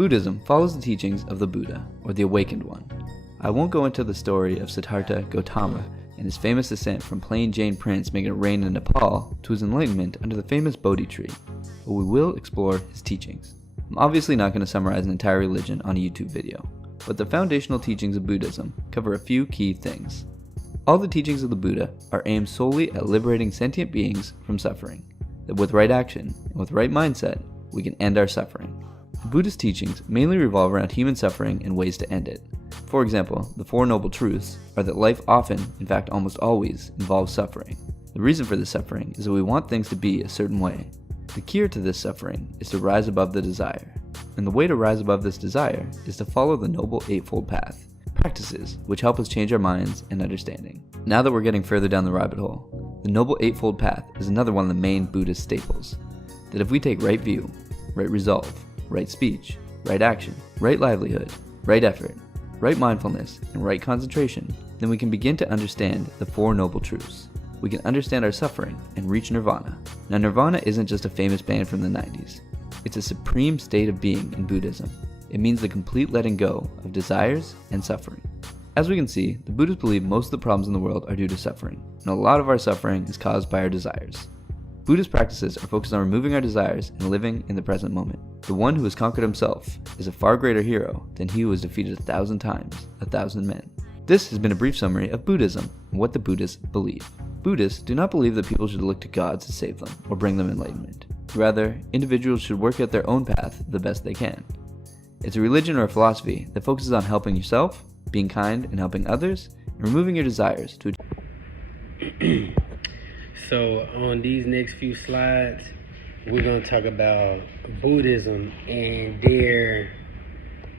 Buddhism follows the teachings of the Buddha, or the Awakened One. I won't go into the story of Siddhartha Gautama and his famous ascent from plain Jane Prince making it rain in Nepal to his enlightenment under the famous Bodhi tree, but we will explore his teachings. I'm obviously not going to summarize an entire religion on a YouTube video, but the foundational teachings of Buddhism cover a few key things. All the teachings of the Buddha are aimed solely at liberating sentient beings from suffering, that with right action and with right mindset, we can end our suffering. The Buddhist teachings mainly revolve around human suffering and ways to end it. For example, the Four Noble Truths are that life often, in fact almost always, involves suffering. The reason for this suffering is that we want things to be a certain way. The cure to this suffering is to rise above the desire. And the way to rise above this desire is to follow the Noble Eightfold Path, practices which help us change our minds and understanding. Now that we're getting further down the rabbit hole, the Noble Eightfold Path is another one of the main Buddhist staples. That if we take right view, right resolve, right speech, right action, right livelihood, right effort, right mindfulness, and right concentration, then we can begin to understand the Four Noble Truths. We can understand our suffering and reach nirvana. Now, nirvana isn't just a famous band from the 90s. It's a supreme state of being in Buddhism. It means the complete letting go of desires and suffering. As we can see, the Buddhists believe most of the problems in the world are due to suffering, and a lot of our suffering is caused by our desires. Buddhist practices are focused on removing our desires and living in the present moment. The one who has conquered himself is a far greater hero than he who has defeated 1,000 times 1,000 men. This has been a brief summary of Buddhism and what the Buddhists believe. Buddhists do not believe that people should look to gods to save them or bring them enlightenment. Rather, individuals should work out their own path the best they can. It's a religion or a philosophy that focuses on helping yourself, being kind and helping others, and removing your desires to So on these next few slides, we're going to talk about Buddhism and their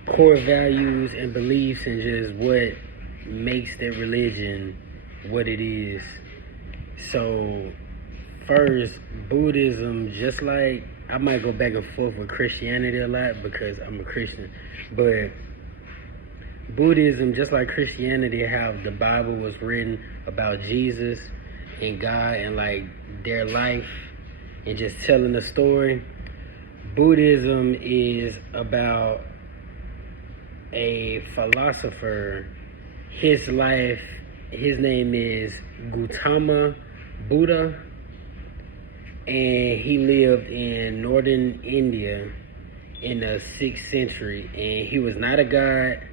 core values and beliefs and just what makes their religion what it is. So first, Buddhism, just like I might go back and forth with Christianity a lot because I'm a Christian, but Buddhism, just like Christianity, how the Bible was written about Jesus and God and like their life and just telling the story. Buddhism is about a philosopher. His life, his name is Gautama Buddha, and he lived in northern India in the 6th century, and he was not a god.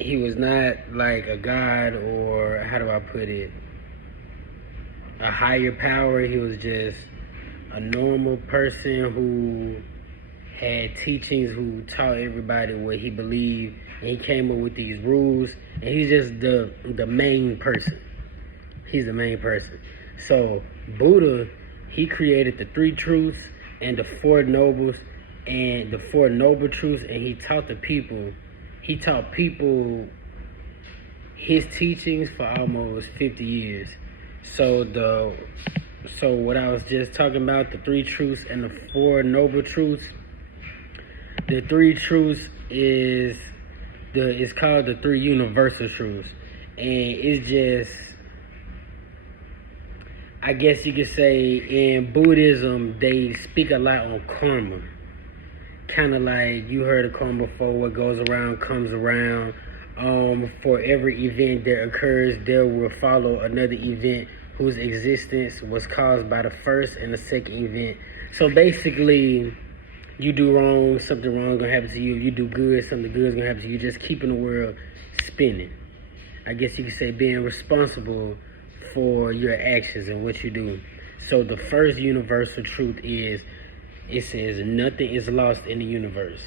He was not like a god, or how do I put it, a higher power. He was just a normal person who had teachings, who taught everybody what he believed, and he came up with these rules, and he's just the main person. He's the main person. So Buddha, he created the 3 truths and the 4 nobles and the 4 noble truths, and he taught people his teachings for almost 50 years. So what I was just talking about, the 3 truths and the 4 noble truths, the 3 truths it's called the 3 universal truths. And it's just, I guess you could say in Buddhism, they speak a lot on karma. Kind of like you heard of karma before, what goes around comes around. For every event that occurs, there will follow another event whose existence was caused by the first and the second event. So basically, you do wrong, something wrong gonna happen to you. If you do good, something good is gonna happen to you. Just keeping the world spinning. I guess you could say being responsible for your actions and what you do. So the first universal truth is, it says nothing is lost in the universe.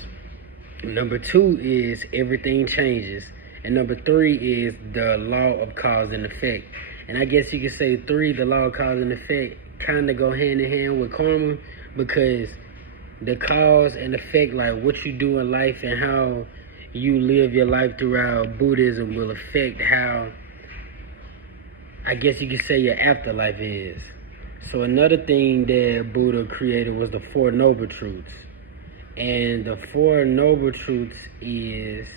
Number 2 is everything changes. And number 3 is the law of cause and effect. And I guess you could say 3, the law of cause and effect, kind of go hand in hand with karma, because the cause and effect, like what you do in life and how you live your life throughout Buddhism, will affect how, I guess you could say, your afterlife is. So another thing that Buddha created was the 4 noble truths. And the 4 noble truths is,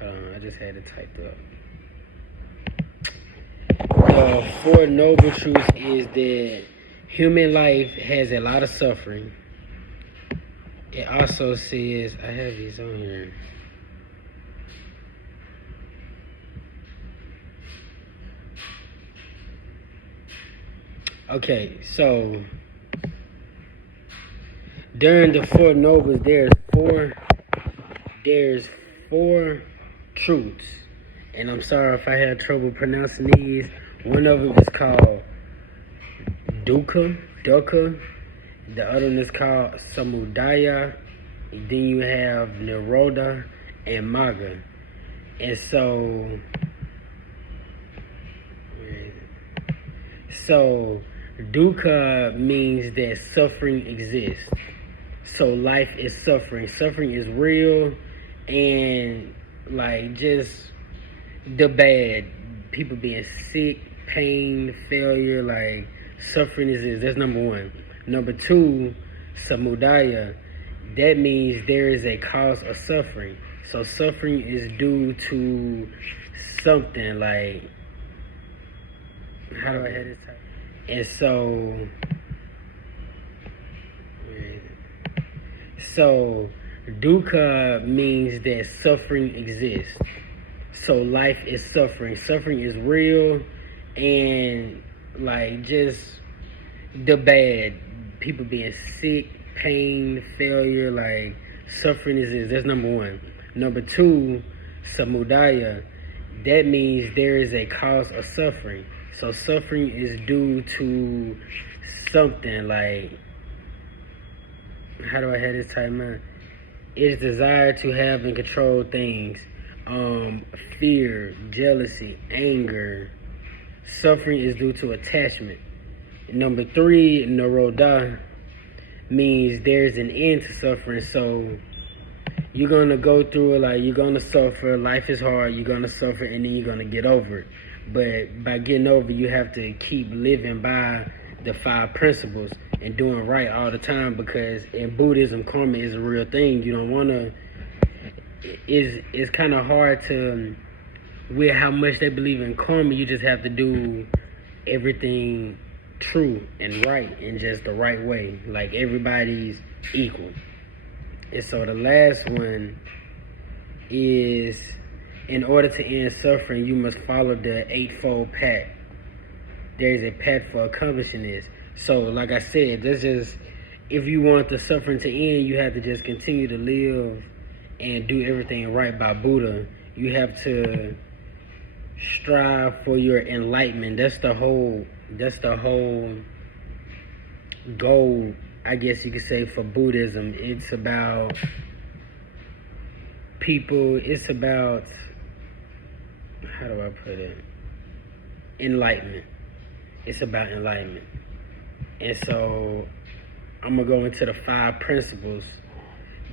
I just had it typed up. The 4 noble truths is that human life has a lot of suffering. It also says, I have these on here. Okay, so during the Four Nobles, there's four truths, and I'm sorry if I had trouble pronouncing these. One of them is called dukkha. The other one is called samudaya. Then you have nirodha and magga. And so dukkha means that suffering exists. So life is suffering. Suffering is real, and like just the bad, people being sick, pain, failure, like suffering is that's number one. Number two, samudaya, that means there is a cause of suffering. So suffering is due to something, like, how do I have this type? And so dukkha means that suffering exists. So life is suffering. Suffering is real, and like just the bad, people being sick, pain, failure, like suffering is that's number one. Number two, samudaya, that means there is a cause of suffering. So suffering is due to something, like, how do I have this type man? It's desire to have and control things. Fear, jealousy, anger. Suffering is due to attachment. Number three, nirodha, means there's an end to suffering. So you're gonna go through it, like you're gonna suffer. Life is hard. You're gonna suffer, and then you're gonna get over it. But by getting over, you have to keep living by the 5 principles and doing right all the time. Because in Buddhism, karma is a real thing. You don't wanna. It's kind of hard to, with how much they believe in karma. You just have to do everything true and right in just the right way. Like everybody's equal. And so the last one is, in order to end suffering, you must follow the Eightfold Path. There is a path for accomplishing this. So, like I said, this is, if you want the suffering to end, you have to just continue to live and do everything right by Buddha. You have to strive for your enlightenment. That's the whole goal, I guess you could say, for Buddhism. It's about people. It's about, how do I put it? Enlightenment. It's about enlightenment. And so I'm going to go into the 5 principles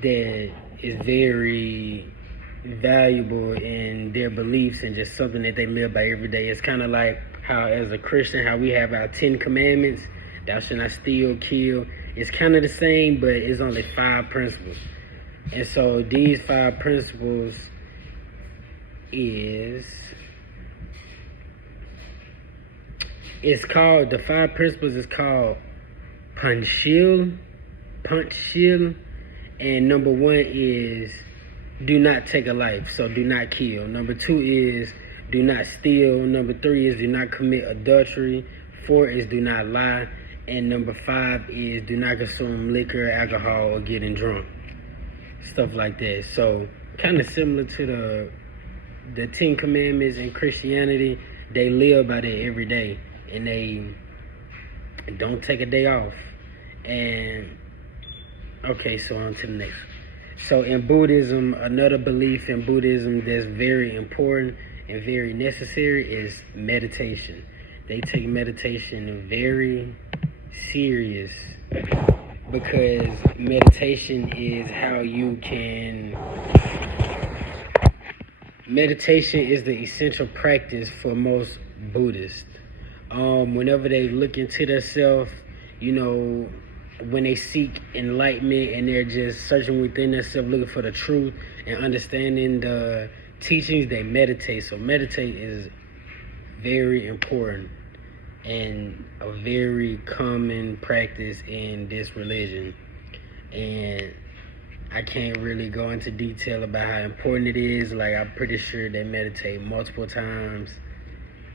that is very valuable in their beliefs and just something that they live by every day. It's kind of like how, as a Christian, how we have our 10 commandments. Thou shalt not steal, kill. It's kind of the same, but it's only 5 principles. And so these 5 principles the 5 principles is called Panchil. And number 1 is do not take a life, so do not kill. Number 2 is do not steal. Number 3 is do not commit adultery. 4 is do not lie. And number 5 is do not consume liquor, alcohol, or getting drunk. Stuff like that. So kind of similar to the 10 Commandments in Christianity. They live by that every day, and they don't take a day off. And okay, so on to the next. So in Buddhism, another belief in Buddhism that's very important and very necessary is meditation. They take meditation very serious, because meditation is how you can. Meditation is the essential practice for most Buddhists. Whenever they look into themselves, when they seek enlightenment and they're just searching within themselves, looking for the truth and understanding the teachings, they meditate. So meditate is very important and a very common practice in this religion. And I can't really go into detail about how important it is. Like, I'm pretty sure they meditate multiple times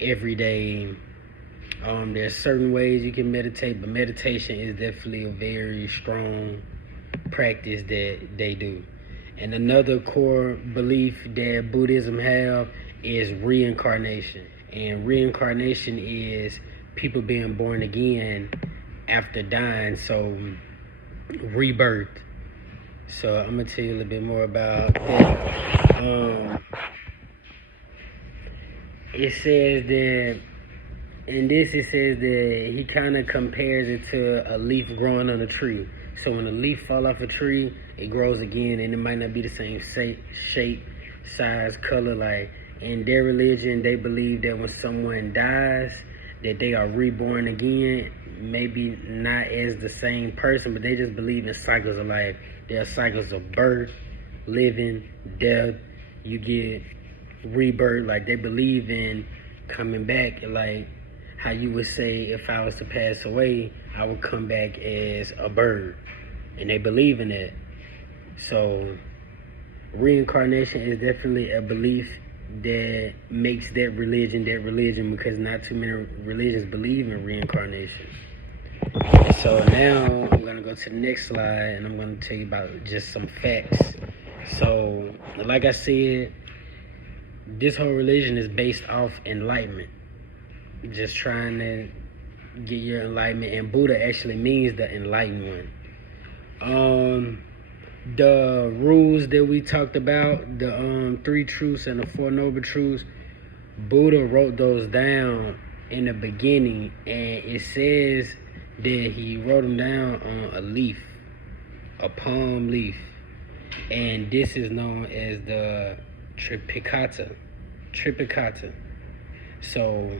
every day. There's certain ways you can meditate, but meditation is definitely a very strong practice that they do. And another core belief that Buddhism have is reincarnation. And reincarnation is people being born again after dying, so rebirth. So I'm gonna tell you a little bit more about that. It says that he kind of compares it to a leaf growing on a tree. So when a leaf fall off a tree, it grows again, and it might not be the same shape, size, color. Like, in their religion, they believe that when someone dies, that they are reborn again. Maybe not as the same person, but they just believe in cycles of life. There are cycles of birth, living, death. You get rebirth. Like, they believe in coming back. Like how you would say, if I was to pass away, I would come back as a bird. And they believe in that. So reincarnation is definitely a belief that makes that religion, because not too many religions believe in reincarnation. And so now I'm going to go to the next slide, and I'm going to tell you about just some facts. So like I said, this whole religion is based off enlightenment, just trying to get your enlightenment. And Buddha actually means the enlightened one. The rules that we talked about, the 3 truths and the 4 noble truths, Buddha wrote those down in the beginning, and it says that he wrote them down on a leaf, a palm leaf, and this is known as the Tripitaka. So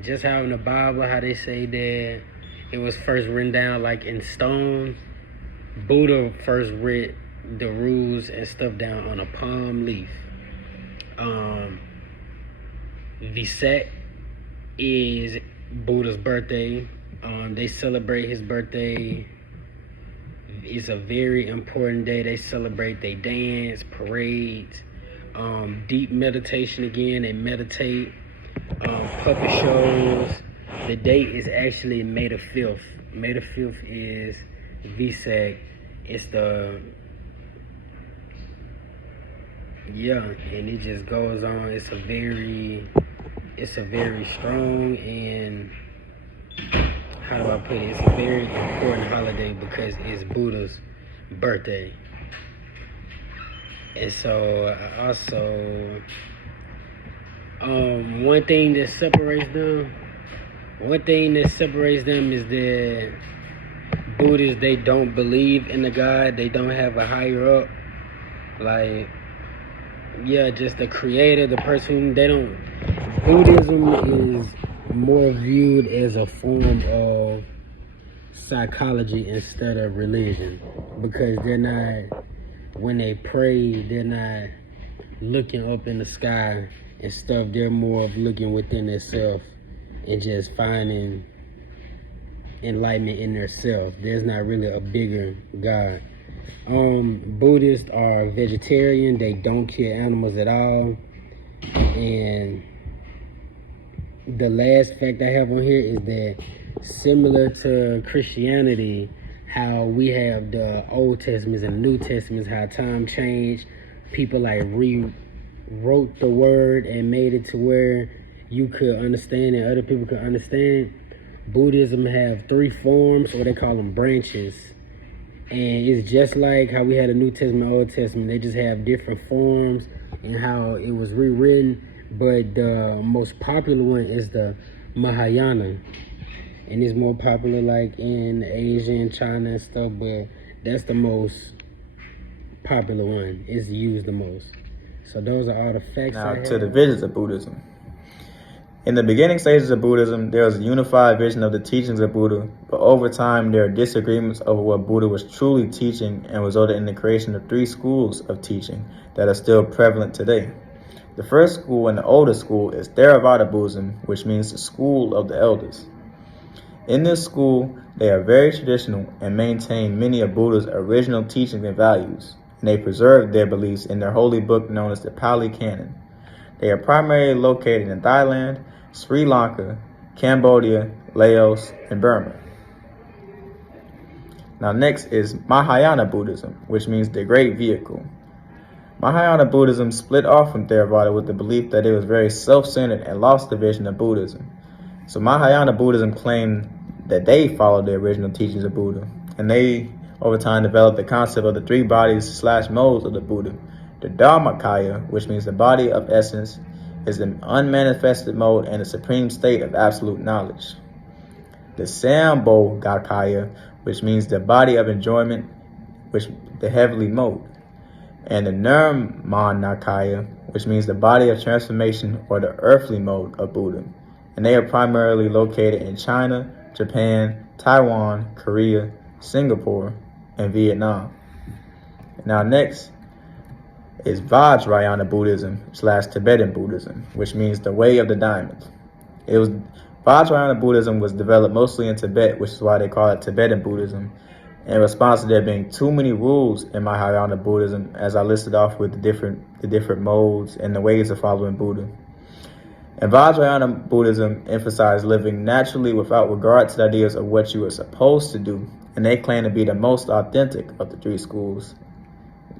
just how in the Bible, how they say that it was first written down like in stone, Buddha first wrote the rules and stuff down on a palm leaf. Vesak is Buddha's birthday. They celebrate his birthday. It's a very important day. They celebrate, they dance, parades, deep meditation again. They meditate, puppet shows. The date is actually May the 5th. May the 5th is Vesak. It's and it just goes on. It's a very strong, and how do I put it? It's a very important holiday because it's Buddha's birthday. And so also, one thing that separates them is that Buddhists, they don't believe in a God. They don't have a higher up. Like, just the creator, the person. They don't. Buddhism is more viewed as a form of psychology instead of religion, because they're not, when they pray, they're not looking up in the sky and stuff. They're more of looking within themselves and just finding enlightenment in themselves. There's not really a bigger God. Buddhists are vegetarian. They don't kill animals at all. And the last fact I have on here is that, similar to Christianity, how we have the Old Testaments and New Testaments, how time changed, people like rewrote the word and made it to where you could understand and other people could understand. Buddhism have 3 forms, or they call them branches. And it's just like how we had a New Testament, Old Testament. They just have different forms and how it was rewritten. But the most popular one is the Mahayana. And it's more popular like in Asia and China and stuff, but that's the most popular one. It's used the most. So those are all the facts. Now to the visions of Buddhism. In the beginning stages of Buddhism, there was a unified vision of the teachings of Buddha, but over time there are disagreements over what Buddha was truly teaching, and resulted in the creation of 3 schools of teaching that are still prevalent today. The first school and the oldest school is Theravada Buddhism, which means the school of the elders. In this school, they are very traditional and maintain many of Buddha's original teachings and values. and they preserved their beliefs in their holy book known as the Pali Canon. They are primarily located in Thailand, Sri Lanka, Cambodia, Laos, and Burma. Now next is Mahayana Buddhism, which means the great vehicle. Mahayana Buddhism split off from Theravada with the belief that it was very self-centered and lost the vision of Buddhism. So Mahayana Buddhism claimed that they followed the original teachings of Buddha, and they over time developed the concept of the three bodies / modes of the Buddha. The Dharmakaya, which means the body of essence, is the unmanifested mode and the supreme state of absolute knowledge. The Sambhogakaya, which means the body of enjoyment, which the heavenly mode. And the Nirmanakaya, which means the body of transformation or the earthly mode of Buddha. And they are primarily located in China, Japan, Taiwan, Korea, Singapore, and Vietnam. Now next is Vajrayana Buddhism / Tibetan Buddhism, which means the way of the diamond. Vajrayana Buddhism was developed mostly in Tibet, which is why they call it Tibetan Buddhism, in response to there being too many rules in Mahayana Buddhism, as I listed off with the different modes and the ways of following Buddha. And Vajrayana Buddhism emphasized living naturally without regard to the ideas of what you are supposed to do, and they claim to be the most authentic of the three schools.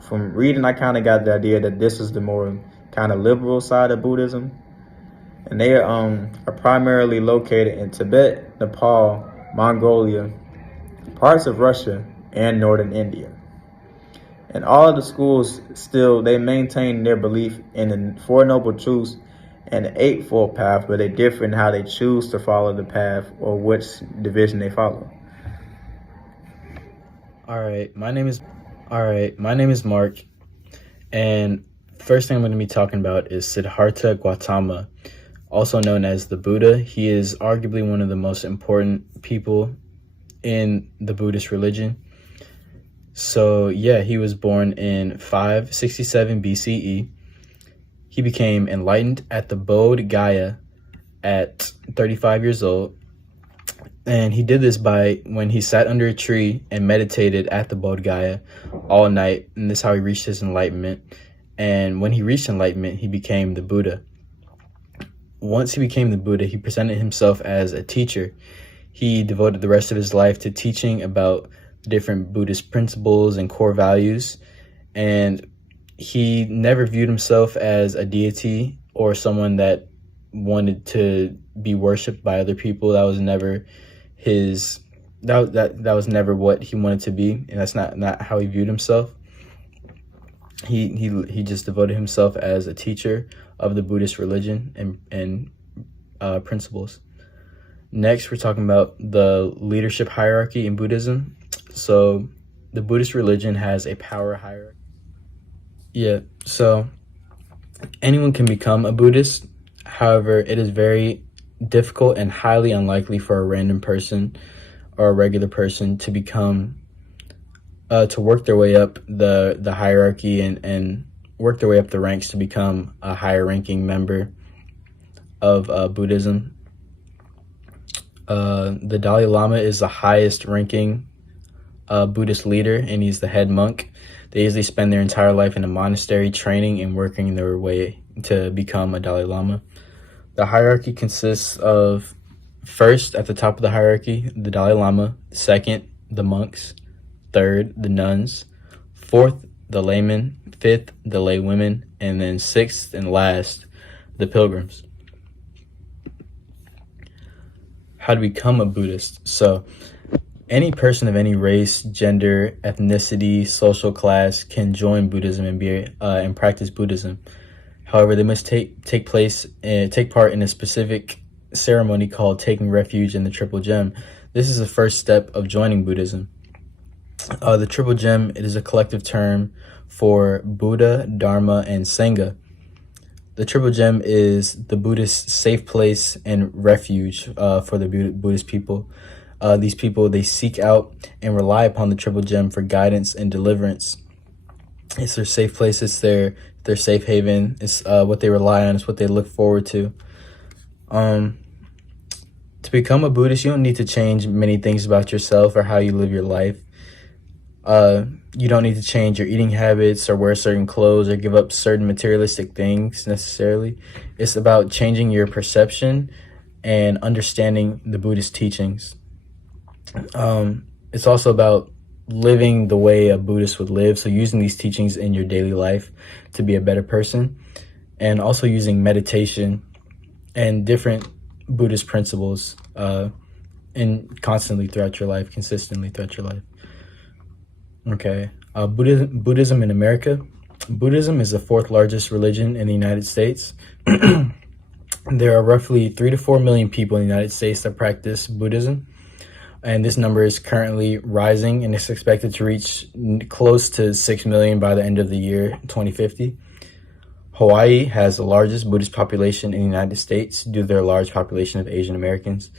From reading, I kind of got the idea that this is the more kind of liberal side of Buddhism, and they are primarily located in Tibet, Nepal, Mongolia, parts of Russia, and northern India. And all of the schools they maintain their belief in the Four Noble Truths and the Eightfold Path, but they differ in how they choose to follow the path or which division they follow. All right, my name is Mark, and first thing I'm going to be talking about is Siddhartha Gautama, also known as the Buddha. He is arguably one of the most important people in the Buddhist religion. So yeah, he was born in 567 BCE. He became enlightened at the Bodh Gaya at 35 years old. And he did this by when he sat under a tree and meditated at the Bodh Gaya all night. And this is how he reached his enlightenment. And when he reached enlightenment, he became the Buddha. Once he became the Buddha, he presented himself as a teacher. He devoted the rest of his life to teaching about different Buddhist principles and core values. And he never viewed himself as a deity or someone that wanted to be worshipped by other people. That was never that was never what he wanted to be, and that's not how he viewed himself. He just devoted himself as a teacher of the Buddhist religion and principles. Next, we're talking about the leadership hierarchy in Buddhism. So the Buddhist religion has a power hierarchy. Yeah, so anyone can become a Buddhist. However, it is very difficult and highly unlikely for a random person or a regular person to become, to work their way up the hierarchy and work their way up the ranks to become a higher ranking member of Buddhism. The Dalai Lama is the highest ranking Buddhist leader, and he's the head monk. They usually spend their entire life in a monastery training and working their way to become a Dalai Lama. The hierarchy consists of, first, at the top of the hierarchy, the Dalai Lama. Second, the monks. Third, the nuns. Fourth, the laymen. Fifth, the laywomen. And then sixth and last, the pilgrims. How to become a Buddhist? So, any person of any race, gender, ethnicity, social class can join Buddhism and practice Buddhism. However, they must take part in a specific ceremony called taking refuge in the Triple Gem. This is the first step of joining Buddhism. The Triple Gem, it is a collective term for Buddha, Dharma, and Sangha. The Triple Gem is the Buddhist safe place and refuge for the Buddhist people. These people, they seek out and rely upon the Triple Gem for guidance and deliverance. It's their safe place. It's their safe haven. It's what they rely on. It's what they look forward to. To become a Buddhist, you don't need to change many things about yourself or how you live your life. You don't need to change your eating habits or wear certain clothes or give up certain materialistic things necessarily. It's about changing your perception and understanding the Buddhist teachings. It's also about living the way a Buddhist would live, so using these teachings in your daily life to be a better person, and also using meditation and different Buddhist principles and constantly throughout your life, consistently throughout your life. Okay, Buddhism in America. Buddhism is the fourth largest religion in the United States. There are roughly 3 to 4 million people in the United States that practice Buddhism, and this number is currently rising and it's expected to reach close to 6 million by the end of the year 2050. Hawaii has the largest Buddhist population in the United States due to their large population of Asian Americans.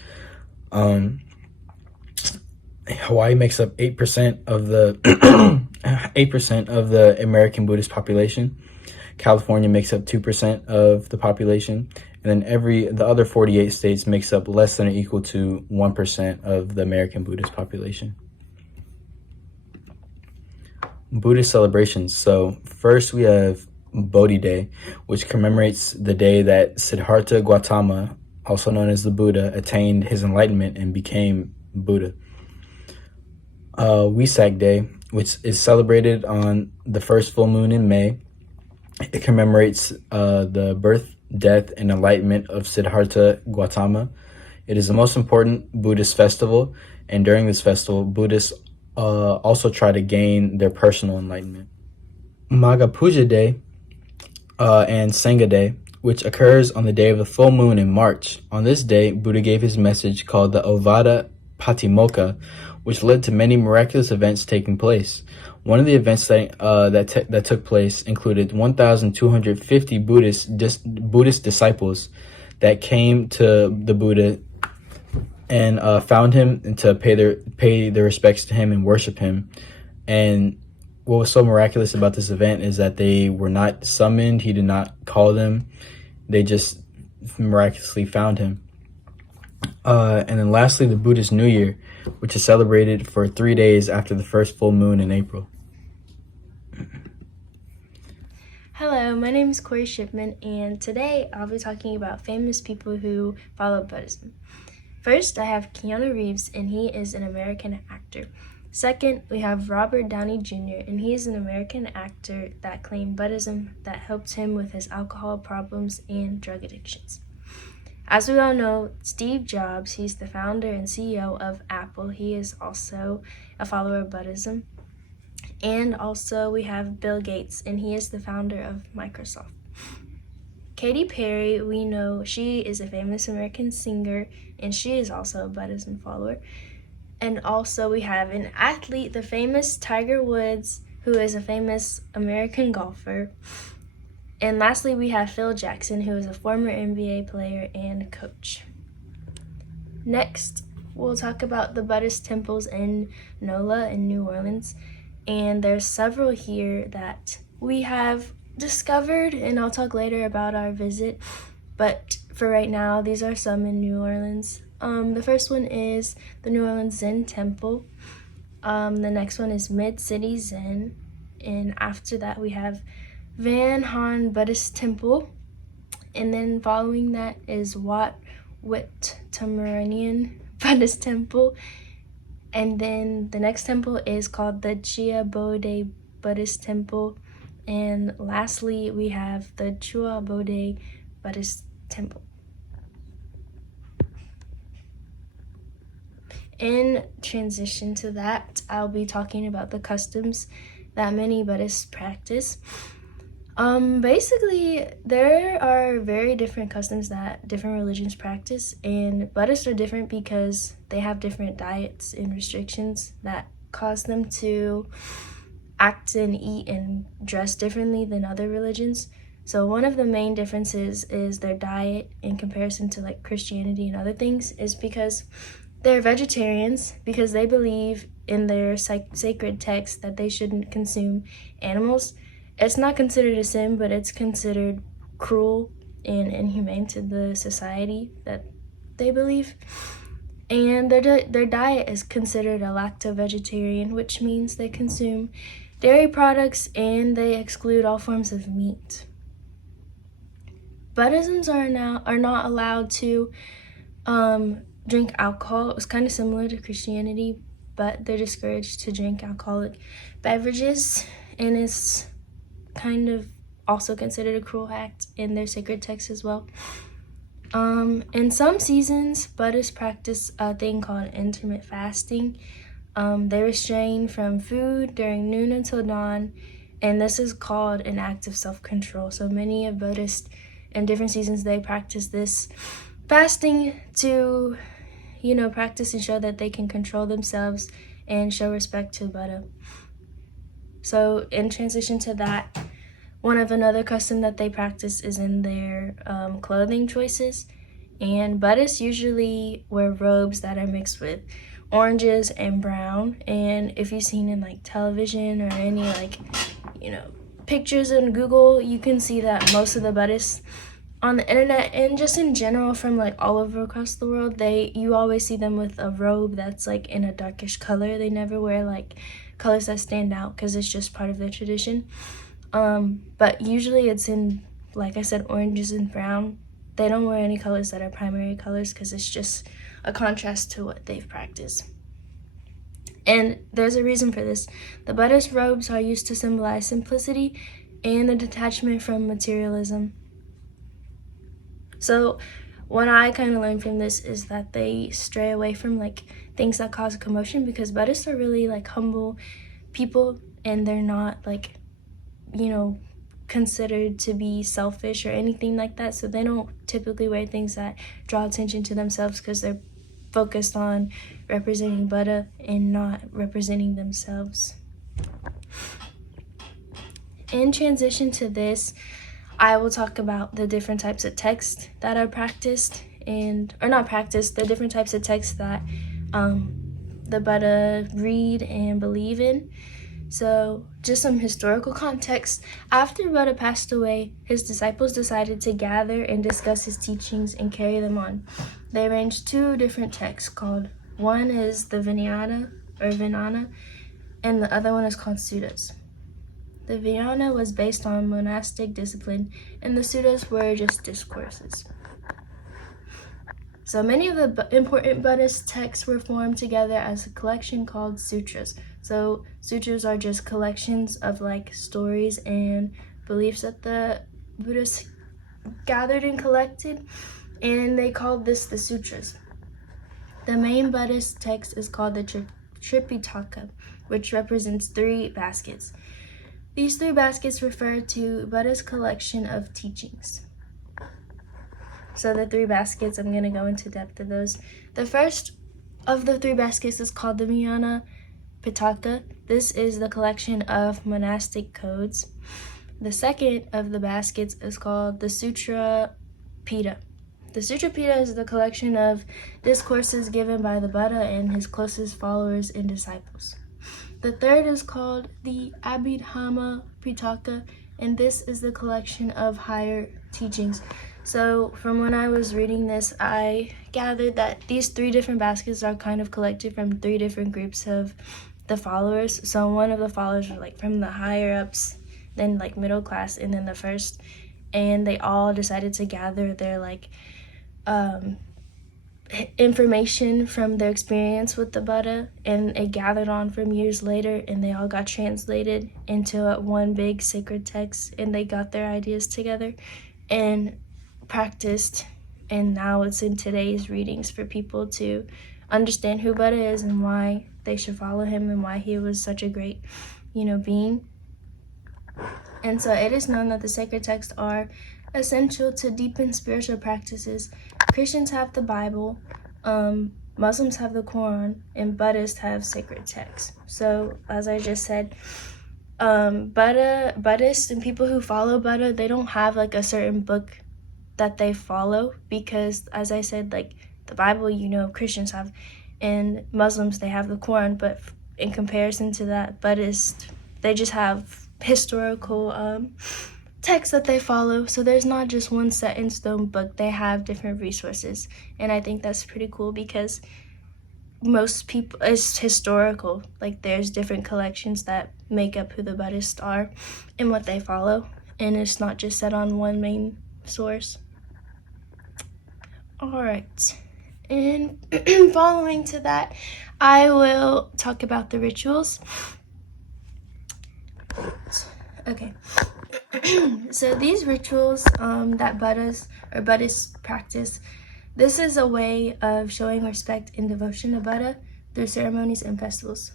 Hawaii makes up 8% of the 8% of the American Buddhist population. California makes up 2% of the population, and then the other 48 states makes up less than or equal to 1% of the American Buddhist population. Buddhist celebrations. So first we have Bodhi Day, which commemorates the day that Siddhartha Gautama, also known as the Buddha, attained his enlightenment and became Buddha. Wesak Day, which is celebrated on the first full moon in May. It commemorates the birth, death, and enlightenment of Siddhartha Gautama. It is the most important Buddhist festival, and during this festival, Buddhists also try to gain their personal enlightenment. Magha Puja Day and Sangha Day, which occurs on the day of the full moon in March. On this day, Buddha gave his message called the Ovada Patimokkha, which led to many miraculous events taking place. One of the events that took place included 1,250 Buddhist disciples that came to the Buddha and found him and to pay their respects to him and worship him. And what was so miraculous about this event is that they were not summoned. He did not call them. They just miraculously found him. And then lastly, the Buddhist New Year, which is celebrated for 3 days after the first full moon in April. Hello, my name is Corey Shipman, and today I'll be talking about famous people who follow Buddhism. First, I have Keanu Reeves, and he is an American actor. Second, we have Robert Downey Jr., and he is an American actor that claimed Buddhism that helped him with his alcohol problems and drug addictions. As we all know, Steve Jobs, he's the founder and CEO of Apple. He is also a follower of Buddhism. And also we have Bill Gates, and he is the founder of Microsoft. Katy Perry, we know she is a famous American singer, and she is also a Buddhism follower. And also we have an athlete, the famous Tiger Woods, who is a famous American golfer. And lastly, we have Phil Jackson, who is a former NBA player and coach. Next, we'll talk about the Buddhist temples in NOLA in New Orleans. And there's several here that we have discovered, and I'll talk later about our visit. But for right now, these are some in New Orleans. The first one is the New Orleans Zen Temple. The next one is Mid-City Zen. And after that, we have Van Han Buddhist Temple, and then following that is Wat Wit Tamaranian Buddhist Temple, and then the next temple is called the Chia Bodhi Buddhist Temple, and lastly we have the Chua Bodhi Buddhist Temple. In transition to that, I'll be talking about the customs that many Buddhists practice. Basically, there are very different customs that different religions practice, and Buddhists are different because they have different diets and restrictions that cause them to act and eat and dress differently than other religions. So one of the main differences is their diet in comparison to like Christianity and other things is because they're vegetarians, because they believe in their sacred text that they shouldn't consume animals. It's not considered a sin, but it's considered cruel and inhumane to the society that they believe. And their diet is considered a lacto-vegetarian, which means they consume dairy products and they exclude all forms of meat. Buddhisms are not allowed to drink alcohol. It's kind of similar to Christianity, but they're discouraged to drink alcoholic beverages, and it's kind of also considered a cruel act in their sacred texts as well. In some seasons, Buddhists practice a thing called intermittent fasting. They restrain from food during noon until dawn, and this is called an act of self-control. So many of Buddhists in different seasons, they practice this fasting to, practice and show that they can control themselves and show respect to Buddha. So in transition to that, another custom that they practice is in their clothing choices. And Buddhists usually wear robes that are mixed with oranges and brown. And if you've seen in like television or any pictures in Google, you can see that most of the Buddhists on the internet and just in general from like all over across the world, you always see them with a robe that's like in a darkish color. They never wear like colors that stand out because it's just part of their tradition. But usually it's in, like I said, oranges and brown. They don't wear any colors that are primary colors because it's just a contrast to what they've practiced. And there's a reason for this. The Buddhist robes are used to symbolize simplicity and the detachment from materialism. So what I kind of learned from this is that they stray away from like things that cause commotion, because Buddhists are really like humble people, and they're not like, considered to be selfish or anything like that. So they don't typically wear things that draw attention to themselves because they're focused on representing Buddha and not representing themselves. In transition to this, I will talk about the different types of texts that are practiced the different types of texts that the Buddha read and believe in. So just some historical context. After Buddha passed away, his disciples decided to gather and discuss his teachings and carry them on. They arranged two different texts called, one is the Vijnana or Vinana, and the other one is called Suttas. The Vijnana was based on monastic discipline, and the Suttas were just discourses. So many of the important Buddhist texts were formed together as a collection called sutras. So sutras are just collections of like stories and beliefs that the Buddhists gathered and collected, and they called this the sutras. The main Buddhist text is called the Tripitaka, which represents 3 baskets. These 3 baskets refer to Buddha's collection of teachings. So the 3 baskets, I'm going to go into depth of those. The first of the 3 baskets is called the Vijnana Pitaka. This is the collection of monastic codes. The second of the baskets is called the Sutra Pita. The Sutra Pita is the collection of discourses given by the Buddha and his closest followers and disciples. The third is called the Abhidhamma Pitaka, and this is the collection of higher teachings. So from when I was reading this, I gathered that these 3 different baskets are kind of collected from 3 different groups of the followers. So one of the followers are like from the higher ups, then like middle class, and then the first. And they all decided to gather their like information from their experience with the Buddha, and it gathered on from years later, and they all got translated into one big sacred text, and they got their ideas together and practiced, and now it's in today's readings for people to understand who Buddha is and why they should follow him and why he was such a great, being. And so it is known that the sacred texts are essential to deepen spiritual practices. Christians have the Bible, Muslims have the Quran, and Buddhists have sacred texts. So as I just said, Buddhists and people who follow Buddha, they don't have like a certain book that they follow, because as I said, like the Bible, Christians have, and Muslims, they have the Quran, but in comparison to that, Buddhists, they just have historical texts that they follow. So there's not just one set in stone book, they have different resources, and I think that's pretty cool, because most people, it's historical. Like there's different collections that make up who the Buddhists are and what they follow, and it's not just set on one main source. All right, and following to that, I will talk about the rituals. Okay. So these rituals that Buddhists practice, this is a way of showing respect and devotion to Buddha through ceremonies and festivals.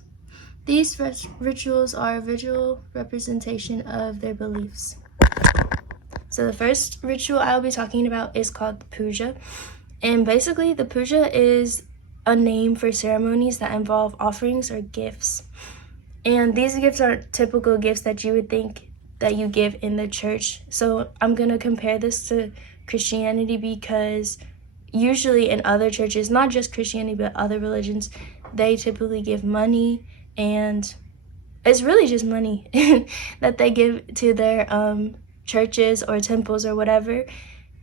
These rituals are a visual representation of their beliefs. So the first ritual I'll be talking about is called the puja. And basically the puja is a name for ceremonies that involve offerings or gifts. And these gifts are typical gifts that you would think that you give in the church. So I'm going to compare this to Christianity because usually in other churches, not just Christianity, but other religions, they typically give money, and it's really just money that they give to their churches or temples or whatever.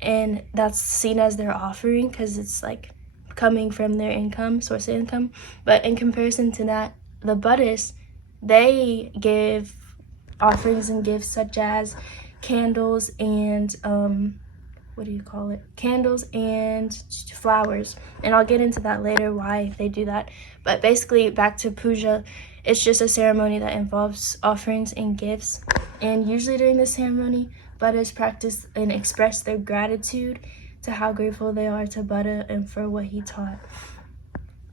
And that's seen as their offering because it's like coming from their income, source of income. But in comparison to that, the Buddhists, they give offerings and gifts such as candles and candles and flowers, and I'll get into that later why they do that. But basically, back to puja, it's just a ceremony that involves offerings and gifts, and usually during this ceremony, Buddhists practice and express their gratitude to how grateful they are to Buddha and for what he taught.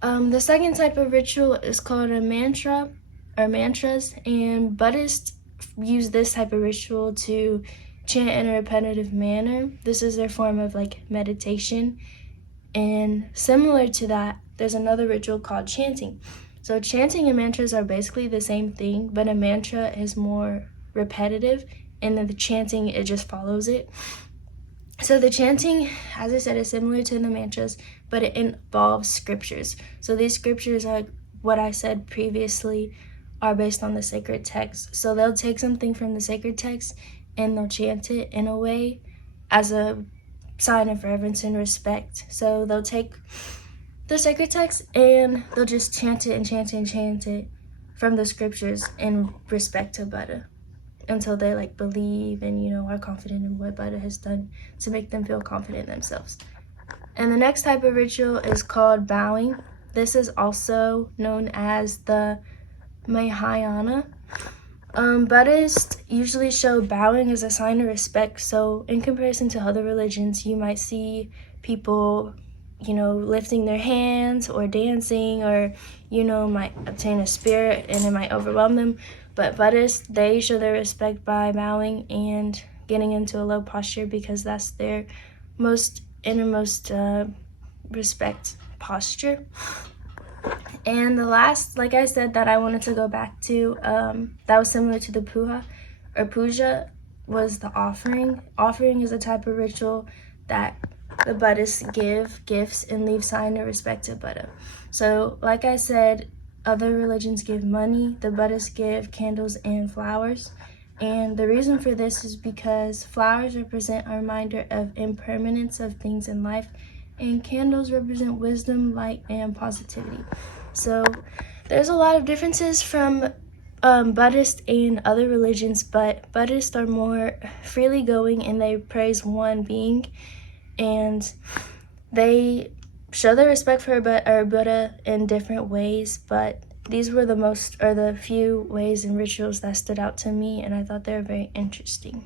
The second type of ritual is called a mantra or mantras, and Buddhists use this type of ritual to chant in a repetitive manner. This is their form of like meditation. And similar to that, there's another ritual called chanting. So chanting and mantras are basically the same thing, but a mantra is more repetitive, and then the chanting, it just follows it. So the chanting, as I said, is similar to the mantras, but it involves scriptures. So these scriptures are what I said previously are based on the sacred text. So they'll take something from the sacred text and they'll chant it in a way as a sign of reverence and respect. So they'll take the sacred text and they'll just chant it and chant it and chant it from the scriptures in respect to Buddha until they like believe and are confident in what Buddha has done to make them feel confident in themselves. And the next type of ritual is called bowing. This is also known as the Mahayana. Buddhists usually show bowing as a sign of respect. So in comparison to other religions, you might see people, lifting their hands or dancing or, might obtain a spirit and it might overwhelm them. But Buddhists, they show their respect by bowing and getting into a low posture because that's their most innermost respect posture. And the last, like I said, that I wanted to go back to, that was similar to the puja, was the offering. Offering is a type of ritual that the Buddhists give gifts and leave sign of respect to Buddha. So, like I said, other religions give money, the Buddhists give candles and flowers. And the reason for this is because flowers represent a reminder of impermanence of things in life, and candles represent wisdom, light, and positivity. So there's a lot of differences from Buddhist and other religions, but Buddhists are more freely going and they praise one being, and they show their respect for our Buddha in different ways, but these were the few ways and rituals that stood out to me, and I thought they were very interesting.